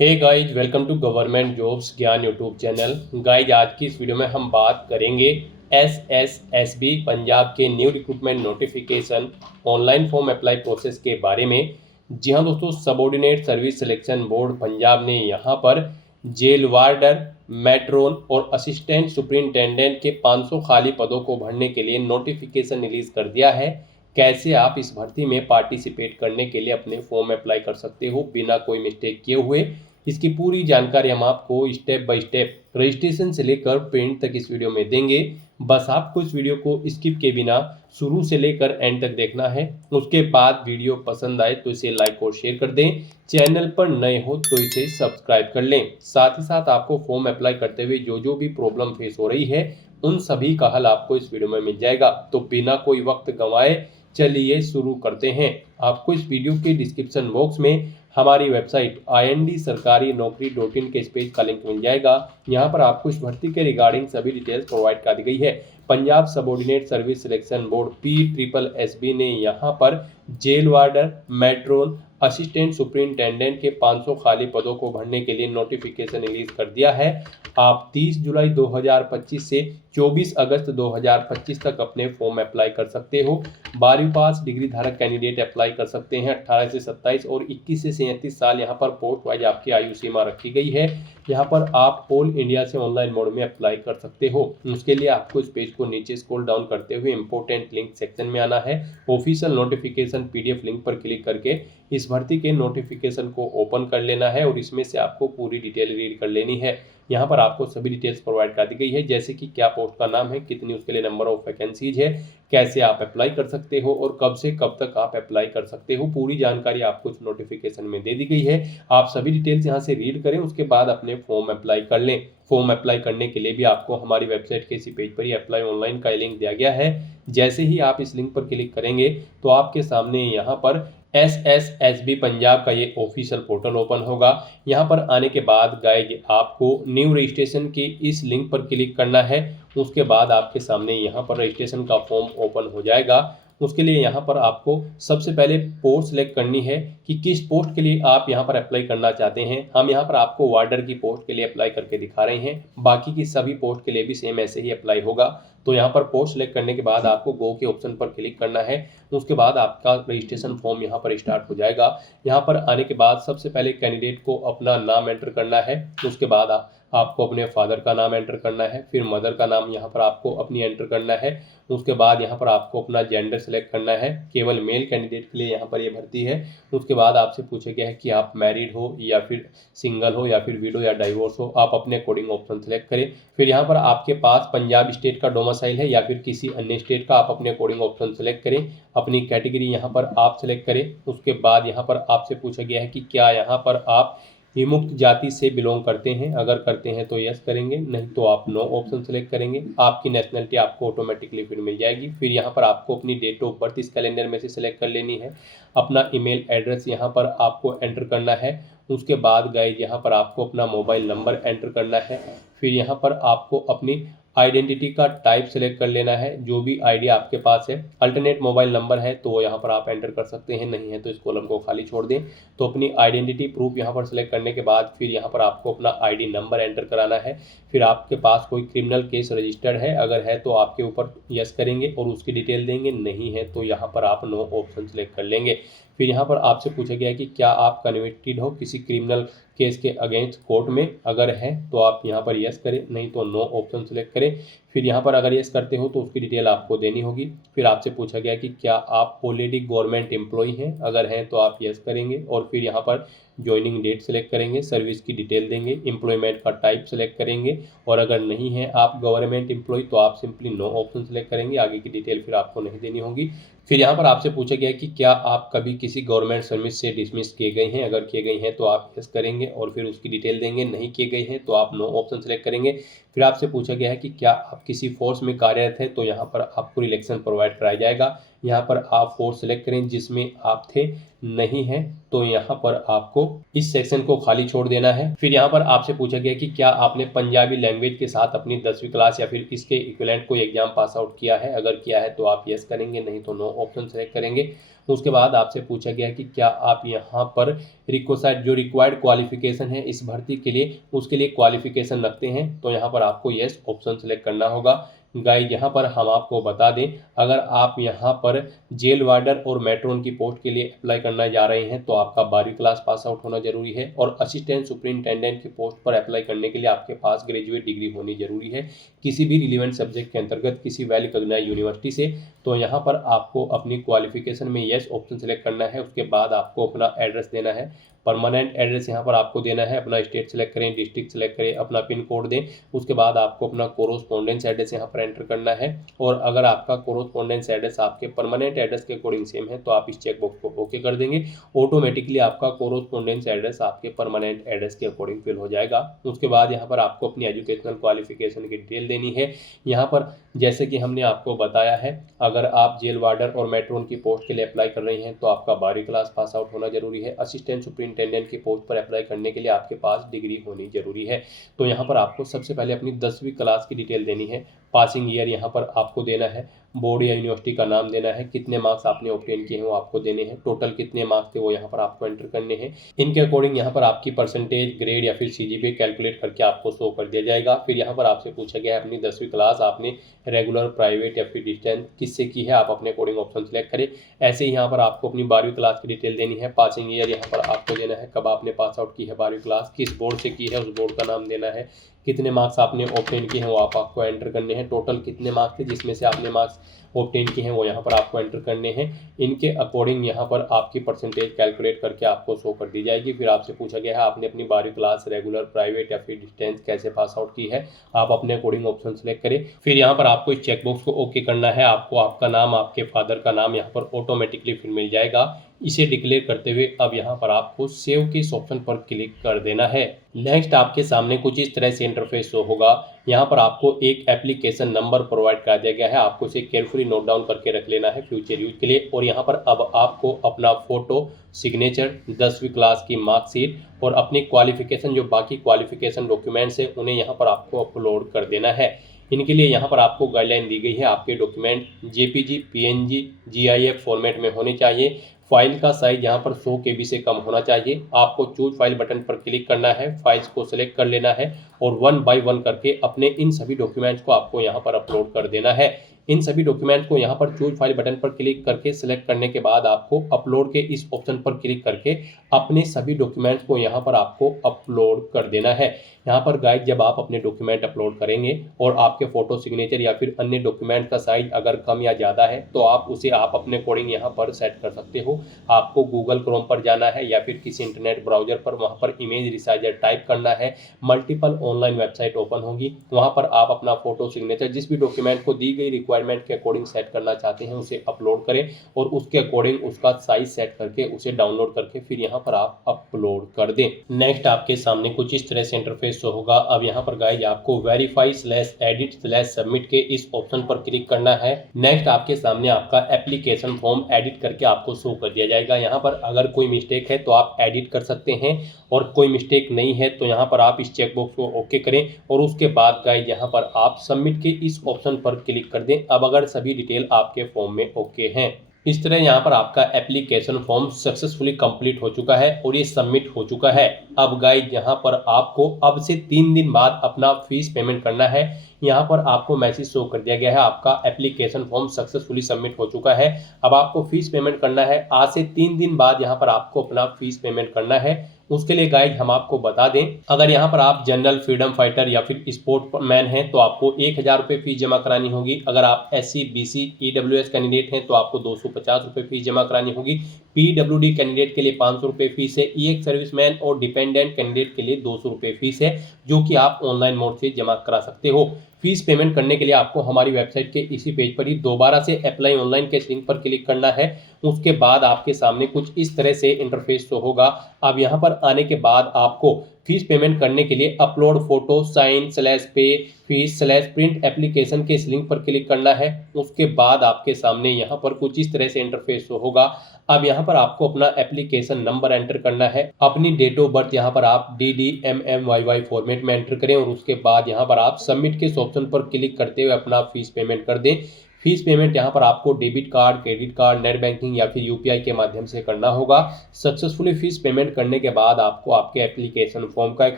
Hey guys, welcome to government jobs Gyan YouTube channel. Guys, आज की इस वीडियो में हम बात करेंगे एसएसएसबी पंजाब के new recruitment notification online form apply process के बारे में। जी हाँ दोस्तों, subordinate service selection board Punjab ने यहाँ पर जेल वार्डर, मेट्रोन और असिस्टेंट सुपरिंटेंडेंट के 500 खाली पदों को भरने के लिए नोटिफिकेशन रिलीज कर दिया है। कैसे आप इस भर्ती में पार्टिसिपेट करने के लिए अपने फॉर्म अप्लाई कर सकते हो बिना कोई मिस्टेक किए हुए, इसकी पूरी जानकारी हम आपको स्टेप बाय स्टेप रजिस्ट्रेशन से लेकर पेमेंट तक इस वीडियो में देंगे। बस आपको इस वीडियो को स्किप के बिना शुरू से लेकर एंड तक देखना है। उसके बाद वीडियो पसंद आए तो इसे लाइक और शेयर कर दें। चैनल पर नए हो तो इसे सब्सक्राइब कर लें। साथ ही साथ आपको फॉर्म अप्लाई करते हुए जो भी प्रॉब्लम फेस हो रही है उन सभी का हल आपको इस वीडियो में मिल जाएगा। तो बिना कोई वक्त गंवाए चलिए शुरू करते हैं। आपको इस वीडियो के डिस्क्रिप्शन बॉक्स में हमारी वेबसाइट ind-sarkari-naukri.in के इस पेज का लिंक मिल जाएगा। यहाँ पर आपको इस भर्ती के रिगार्डिंग सभी डिटेल्स प्रोवाइड कर दी गई है। Punjab subordinate service selection board PSSB ने यहाँ पर jail warder, matron, assistant superintendent के 500 खाली पदों को भरने के लिए नोटिफिकेशन रिलीज कर दिया है। आप 30 जुलाई 2025 से 24 अगस्त 2025 तक अपने फॉर्म अप्लाई कर सकते हो। 12वीं पास डिग्री धारक कैंडिडेट अप्लाई कर सकते हैं। 18 से 27 और 21 से 37 साल यहाँ पर पोस्ट वाइज आपकी आयु सीमा रखी गई है। यहाँ पर आप ऑल इंडिया से ऑनलाइन मोड में अप्लाई कर सकते हो। उसके लिए आपको इस पेज को नीचे स्क्रॉल डाउन करते हुए इंपॉर्टेंट लिंक सेक्शन में आना है। ऑफिशियल नोटिफिकेशन PDF लिंक पर क्लिक करके इस भर्ती के नोटिफिकेशन को ओपन कर लेना है और इसमें से आपको पूरी डिटेल रीड कर लेनी है। यहाँ पर आपको सभी डिटेल्स प्रोवाइड कर दी गई है, जैसे कि क्या पोस्ट का नाम है, कितनी उसके लिए नंबर ऑफ वैकेंसीज है, कैसे आप अप्लाई कर सकते हो और कब से कब तक आप अप्लाई कर सकते हो। पूरी जानकारी आपको इस नोटिफिकेशन में दे दी गई है। आप सभी डिटेल्स यहाँ से रीड करें, उसके बाद अपने फॉर्म अप्लाई कर लें। फॉर्म अप्लाई करने के लिए भी आपको हमारी वेबसाइट के इसी पेज पर ही अप्लाई ऑनलाइन का लिंक दिया गया है। जैसे ही आप इस लिंक पर क्लिक करेंगे तो आपके सामने यहाँ पर एसएसएसबी पंजाब का ये ऑफिशियल पोर्टल ओपन होगा। यहाँ पर आने के बाद गाइज आपको न्यू रजिस्ट्रेशन की इस लिंक पर क्लिक करना है। उसके बाद आपके सामने यहाँ पर रजिस्ट्रेशन का फॉर्म ओपन हो जाएगा। उसके लिए यहाँ पर आपको सबसे पहले पोस्ट सेलेक्ट करनी है कि किस पोस्ट के लिए आप यहाँ पर अप्लाई करना चाहते हैं। हम यहाँ पर आपको वार्डर की पोस्ट के लिए अप्लाई करके दिखा रहे हैं, बाकी की सभी पोस्ट के लिए भी सेम ऐसे ही अप्लाई होगा। तो यहाँ पर पोस्ट सेलेक्ट करने के बाद आपको गो के ऑप्शन पर क्लिक करना है। उसके बाद आपका रजिस्ट्रेशन फॉर्म यहाँ पर स्टार्ट हो जाएगा। यहाँ पर आने के बाद सबसे पहले कैंडिडेट को अपना नाम एंटर करना है। उसके बाद आपको अपने फादर का नाम एंटर करना है, फिर मदर का नाम यहाँ पर आपको अपनी एंटर करना है। उसके बाद यहाँ पर आपको अपना जेंडर सेलेक्ट करना है। केवल मेल कैंडिडेट के लिए यहाँ पर ये भर्ती है। उसके बाद आपसे पूछा गया है कि आप मैरिड हो या फिर सिंगल हो या फिर विडो या डाइवोर्स हो। आप अपने अकॉर्डिंग ऑप्शन सेलेक्ट करें। फिर यहाँ पर आपके पास पंजाब स्टेट का डोमिसाइल है या फिर किसी अन्य स्टेट का, आप अपने अकॉर्डिंग ऑप्शन सेलेक्ट करें। अपनी कैटेगरी यहाँ पर आप सेलेक्ट करें। उसके बाद यहाँ पर आपसे पूछा गया है कि क्या यहाँ पर आप विमुक्त जाति से बिलोंग करते हैं। अगर करते हैं तो यस करेंगे, नहीं तो आप नो ऑप्शन सेलेक्ट करेंगे। आपकी नेशनलिटी आपको ऑटोमेटिकली फिर मिल जाएगी। फिर यहाँ पर आपको अपनी डेट ऑफ बर्थ इस कैलेंडर में से सिलेक्ट कर लेनी है। अपना ईमेल एड्रेस यहाँ पर आपको एंटर करना है। उसके बाद गाइज यहाँ पर आपको अपना मोबाइल नंबर एंटर करना है। फिर यहाँ पर आपको अपनी आइडेंटिटी का टाइप सेलेक्ट कर लेना है। जो भी आईडी आपके पास है, अल्टरनेट मोबाइल नंबर है तो वो यहाँ पर आप एंटर कर सकते हैं, नहीं है तो इस कॉलम को खाली छोड़ दें। तो अपनी आइडेंटिटी प्रूफ यहाँ पर सेलेक्ट करने के बाद फिर यहाँ पर आपको अपना ID नंबर एंटर कराना है। फिर आपके पास कोई क्रिमिनल केस रजिस्टर्ड है, अगर है तो आपके ऊपर यस करेंगे और उसकी डिटेल देंगे, नहीं है तो यहाँ पर आप नो ऑप्शन सेलेक्ट कर लेंगे। फिर यहाँ पर आपसे पूछा गया है कि क्या आप कन्विक्टेड हो किसी क्रिमिनल केस के अगेंस्ट कोर्ट में। अगर है तो आप यहाँ पर यस करें, नहीं तो नो ऑप्शन सेलेक्ट करें। फिर यहाँ पर अगर यस करते हो तो उसकी डिटेल आपको देनी होगी। फिर आपसे पूछा गया कि क्या आप ऑलरेडी गवर्नमेंट एम्प्लॉय हैं। अगर हैं तो आप यस करेंगे और फिर यहाँ पर ज्वाइनिंग डेट सेलेक्ट करेंगे, सर्विस की डिटेल देंगे, एम्प्लॉयमेंट का टाइप सेलेक्ट करेंगे। और अगर नहीं है आप गवर्नमेंट एम्प्लॉय तो आप सिंपली नो ऑप्शन सेलेक्ट करेंगे, आगे की डिटेल फिर आपको नहीं देनी होगी। फिर यहाँ पर आपसे पूछा गया कि क्या आप कभी किसी गवर्नमेंट सर्विस से डिसमिस किए गए हैं। अगर किए गए हैं तो आप यस करेंगे और फिर उसकी डिटेल देंगे, नहीं किए गए हैं तो आप नो ऑप्शन सेलेक्ट करेंगे। फिर आपसे पूछा गया है कि क्या आप किसी फोर्स में कार्यरत है, तो यहाँ पर आपको रिलेक्शन प्रोवाइड कराया जाएगा। यहाँ पर आप फोर्स सेलेक्ट करें जिसमें आप थे, नहीं है तो यहाँ पर आपको इस सेक्शन को खाली छोड़ देना है। फिर यहाँ पर आपसे पूछा गया कि क्या आपने पंजाबी लैंग्वेज के साथ अपनी 10वीं क्लास या फिर इसके इक्विवेलेंट कोई एग्जाम पास आउट किया है, अगर किया है तो आप यस करेंगे, नहीं तो नो ऑप्शन सेलेक्ट करेंगे। उसके बाद आपसे पूछा गया कि क्या आप यहाँ पर रिक्वेस्ट जो रिक्वायर्ड क्वालिफिकेशन है इस भर्ती के लिए, उसके लिए क्वालिफिकेशन रखते हैं, तो यहाँ पर आपको यस ऑप्शन सेलेक्ट करना होगा। गाइस यहाँ पर हम आपको बता दें, अगर आप यहाँ पर जेल वार्डर और मेट्रोन की पोस्ट के लिए अप्लाई करना जा रहे हैं तो आपका 12वीं क्लास पास आउट होना जरूरी है, और असिस्टेंट सुपरिंटेंडेंट की पोस्ट पर अप्लाई करने के लिए आपके पास ग्रेजुएट डिग्री होनी जरूरी है किसी भी रिलेवेंट सब्जेक्ट के अंतर्गत किसी वेल रिकॉग्नाइज्ड यूनिवर्सिटी से। तो यहाँ पर आपको अपनी क्वालिफिकेशन में यस ऑप्शन सेलेक्ट करना है। उसके बाद आपको अपना एड्रेस देना है, परमानेंट एड्रेस यहाँ पर आपको देना है, अपना स्टेट सेलेक्ट करें, डिस्ट्रिक्ट सेलेक्ट करें, अपना पिन कोड दें। उसके बाद आपको अपना कोरोस्पोंडेंस एड्रेस यहाँ पर एंटर करना है, और अगर आपका कोरोस्पोंडेंस एड्रेस आपके परमानेंट एड्रेस के अकॉर्डिंग सेम है तो आप इस चेक बॉक्स को ओके कर देंगे, ऑटोमेटिकली आपका कोरोस्पोंडेंस एड्रेस आपके परमानेंट एड्रेस के अकॉर्डिंग फिल हो जाएगा। उसके बाद यहाँ पर आपको अपनी एजुकेशनल क्वालिफिकेशन की डिटेल देनी है। यहाँ पर जैसे कि हमने आपको बताया है, अगर आप जेल वार्डर और मेट्रोन की पोस्ट के लिए अप्लाई कर रहे हैं तो आपका 12वीं क्लास पास आउट होना जरूरी है। असिस्टेंट सुपरिंटेंडेंट की पोस्ट पर अप्लाई करने के लिए आपके पास डिग्री होनी जरूरी है। तो यहाँ पर आपको सबसे पहले अपनी 10वीं क्लास की डिटेल देनी है, पासिंग ईयर यहाँ पर आपको देना है, बोर्ड या यूनिवर्सिटी का नाम देना है, कितने मार्क्स आपने ऑब्टेन किए हैं वो आपको देने हैं, टोटल कितने मार्क्स थे वो यहाँ पर आपको एंटर करने हैं। इनके अकॉर्डिंग यहाँ पर आपकी परसेंटेज, ग्रेड या फिर सीजीपीए कैलकुलेट करके आपको शो कर दिया जाएगा। फिर यहाँ पर आपसे पूछा गया है अपनी 10वीं क्लास आपने रेगुलर, प्राइवेट या फिर डिस्टेंस किससे की है, आप अपने अकॉर्डिंग ऑप्शन सेलेक्ट करें। ऐसे ही यहाँ पर आपको अपनी 12वीं क्लास की डिटेल देनी है, पासिंग ईयर यहाँ पर आपको देना है, कब आपने पास आउट की है 12वीं क्लास, किस बोर्ड से की है उस बोर्ड का नाम देना है, कितने मार्क्स आपने ऑब्टेन किए हैं वो आपको एंटर करने हैं, टोटल कितने मार्क्स थे जिसमें से आपने मार्क्स ऑब्टेन किए हैं वो यहाँ पर आपको एंटर करने हैं। इनके अकॉर्डिंग यहाँ पर आपकी परसेंटेज कैलकुलेट करके आपको शो कर दी जाएगी। फिर आपसे पूछा गया है आपने अपनी 12वीं क्लास रेगुलर, प्राइवेट या फिर डिस्टेंस कैसे पास आउट की है, आप अपने अकॉर्डिंग ऑप्शन सेलेक्ट करें। फिर यहाँ पर आपको इस चेकबॉक्स को ओके करना है, आपको आपका नाम, आपके फादर का नाम यहाँ पर ऑटोमेटिकली फिर मिल जाएगा। इसे डिक्लेयर करते हुए अब यहाँ पर आपको सेव के इस ऑप्शन पर क्लिक कर देना है। नेक्स्ट आपके सामने कुछ इस तरह से इंटरफेस शो होगा। यहाँ पर आपको एक एप्लीकेशन नंबर प्रोवाइड कर दिया गया है, आपको इसे केयरफुली नोट डाउन करके रख लेना है फ्यूचर यूज के लिए। और यहाँ पर अब आपको अपना फोटो, सिग्नेचर, 10वीं क्लास की मार्कशीट और अपनी क्वालिफिकेशन, जो बाकी क्वालिफिकेशन डॉक्यूमेंट्स है उन्हें यहाँ पर आपको अपलोड कर देना है। इनके लिए यहाँ पर आपको गाइडलाइन दी गई है, आपके document JPG, PNG, GIF format में होने चाहिए। फाइल का साइज यहाँ पर 100 KB से कम होना चाहिए। आपको चूज फाइल बटन पर क्लिक करना है, फाइल्स को सिलेक्ट कर लेना है और 1 बाय 1 करके अपने इन सभी डॉक्यूमेंट्स को आपको यहाँ पर अपलोड कर देना है। इन सभी डॉक्यूमेंट्स को यहाँ पर चूज फाइल बटन पर क्लिक करके सिलेक्ट करने के बाद आपको अपलोड के इस ऑप्शन पर क्लिक करके अपने सभी डॉक्यूमेंट्स को यहाँ पर आपको अपलोड कर देना है। यहाँ पर गाइड जब आप अपने डॉक्यूमेंट अपलोड करेंगे और आपके फोटो, सिग्नेचर या फिर अन्य डॉक्यूमेंट का साइज अगर कम या ज़्यादा है तो आप उसे आप अपने अकॉर्डिंग यहाँ पर सेट कर सकते हो। आपको गूगल क्रोम पर जाना है या फिर किसी इंटरनेट ब्राउजर पर, वहाँ पर इमेज रिसाइजर टाइप करना है, मल्टीपल ऑनलाइन वेबसाइट ओपन होगी, वहाँ पर आप अपना फोटो, सिग्नेचर, जिस भी डॉक्यूमेंट को दी गई रिक्वायरमेंट के अकॉर्डिंग सेट करना चाहते हैं उसे अपलोड करें और उसके अकॉर्डिंग उसका साइज सेट करके उसे डाउनलोड करके फिर यहाँ पर आप अपलोड कर दें। नेक्स्ट आपके सामने कुछ इस तरह से इंटरफेस होगा। अब यहाँ पर गाइज आपको वेरीफाई/एडिट/सबमिट के इस ऑप्शन पर क्लिक करना है। नेक्स्ट आपके सामने आपका एप्लीकेशन फॉर्म एडिट करके आपको शो कर दिया जाएगा। यहाँ पर अगर कोई मिस्टेक है तो आप एडिट कर सकते हैं और कोई मिस्टेक नहीं है तो यहाँ पर आप इस चेकबॉक्स को ओके करें और उसके बाद गाइज यहाँ पर आप सबमिट के इस ऑप्शन पर क्लिक कर दें। अब अगर सभी डिटेल आपके फॉर्म में ओके हैं, इस तरह यहाँ पर आपका एप्लीकेशन फॉर्म सक्सेसफुली कंप्लीट हो चुका है और ये सबमिट हो चुका है। अब गाइज यहाँ पर आपको अब से 3 दिन बाद अपना फीस पेमेंट करना है। यहाँ पर आपको मैसेज शो कर दिया गया है आपका एप्लीकेशन फॉर्म सक्सेसफुली सबमिट हो चुका है। अब आपको फीस पेमेंट करना है। आज से 3 दिन बाद यहाँ पर आपको अपना फीस पेमेंट करना है। उसके लिए गाइड हम आपको बता दें, अगर यहाँ पर आप जनरल, फ्रीडम फाइटर या फिर स्पोर्ट मैन हैं तो आपको 1000 रुपये फीस जमा करानी होगी। अगर आप SC, BC, EWS कैंडिडेट हैं तो आपको 250 रुपये फीस जमा करानी होगी। PWD कैंडिडेट के लिए 500 रुपये फीस है। EX सर्विसमैन और डिपेंडेंट कैंडिडेट के लिए 200 रुपये फीस है, जो कि आप ऑनलाइन मोड से जमा करा सकते हो। फीस पेमेंट करने के लिए आपको हमारी वेबसाइट के इसी पेज पर ही दोबारा से अप्लाई ऑनलाइन के लिंक पर क्लिक करना है। उसके बाद आपके सामने कुछ इस तरह से इंटरफेस शो होगा। अब यहाँ पर आने के बाद आपको फीस पेमेंट करने के लिए अपलोड फोटो साइन / पे फीस / प्रिंट एप्लीकेशन के इस लिंक पर क्लिक करना है। उसके बाद आपके सामने यहाँ पर कुछ इस तरह से इंटरफेस होगा। अब यहाँ पर आपको अपना एप्लीकेशन नंबर एंटर करना है, अपनी डेट ऑफ बर्थ यहाँ पर आप DDMMYY फॉर्मेट में एंटर करें और उसके बाद यहाँ पर आप सबमिट के ऑप्शन पर क्लिक करते हुए अपना फीस पेमेंट कर दें। फीस पेमेंट यहाँ पर आपको debit card, credit card, net banking या फिर यूपीआई के माध्यम से करना होगा। सक्सेसफुली फीस पेमेंट करने के बाद आपको आपके एप्लीकेशन फॉर्म का एक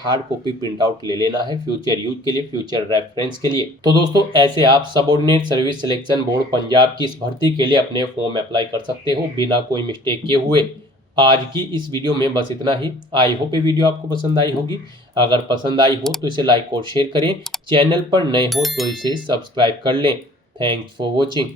हार्ड कॉपी प्रिंट आउट ले लेना है फ्यूचर यूज के लिए, फ्यूचर रेफरेंस के लिए। तो दोस्तों ऐसे आप subordinate service selection board Punjab की इस भर्ती के लिए अपने फॉर्म अप्लाई कर सकते हो बिना कोई मिस्टेक किए हुए। आज की इस वीडियो में बस इतना ही। आई होप ये वीडियो आपको पसंद आई होगी। अगर पसंद आई हो तो इसे लाइक और शेयर करें, चैनल पर नए हो तो इसे सब्सक्राइब कर लें। Thanks for watching.